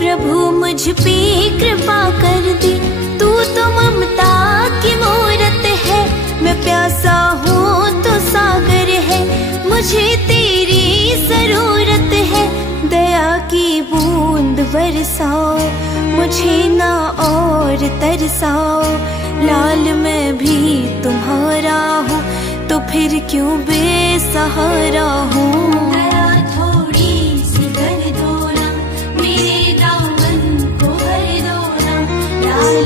प्रभु मुझ पे कृपा कर दे, तू तो ममता की मूरत है। मैं प्यासा हूँ तो सागर है, मुझे तेरी जरूरत है। दया की बूंद बरसाओ, मुझे ना और तरसाओ। लाल मैं भी तुम्हारा हूँ, तो फिर क्यों बेसहारा हूँ। दया थोड़ी सी कर दो ना, मेरे दामन को भर दो ना। लाल